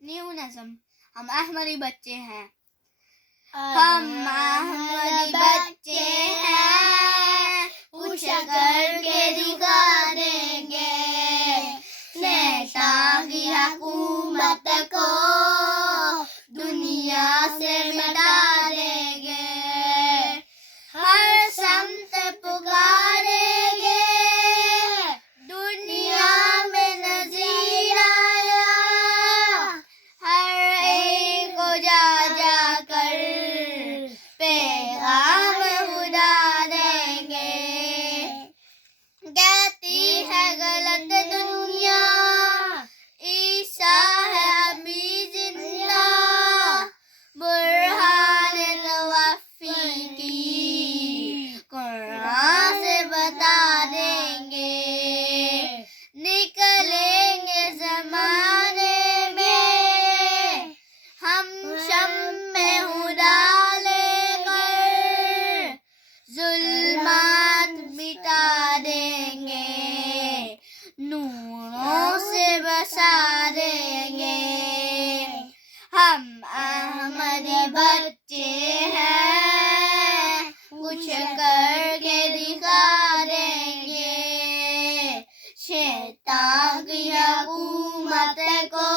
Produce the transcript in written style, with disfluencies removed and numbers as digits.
New نظم. ہم احمدی بچے ہیں. ہم احمدی بچے ہیں، کچھ کر کے دکھا دیں گے. شیطان کی حکومت کو دنیا سے مٹا دیں گے. ہر سمت پکاریں گے، دنیا میں نذیر آیا. ہر ایک کو جا جا کر پیغام خدا دیں گے. کہتی ہے غلط دنیا، عیسیٰ ہے ابھی زندہ. برہان توفی کی قرآن سے بتا دیں گے. نکلیں گے زمانے میں ہم شمع ہدا لے کر، ظلمات مٹا دیں گے، نوروں سے بسا دیں گے. ہم احمدی بچے ہیں، کچھ کر کے دکھا دیں گے. شیطان کی حکومت کو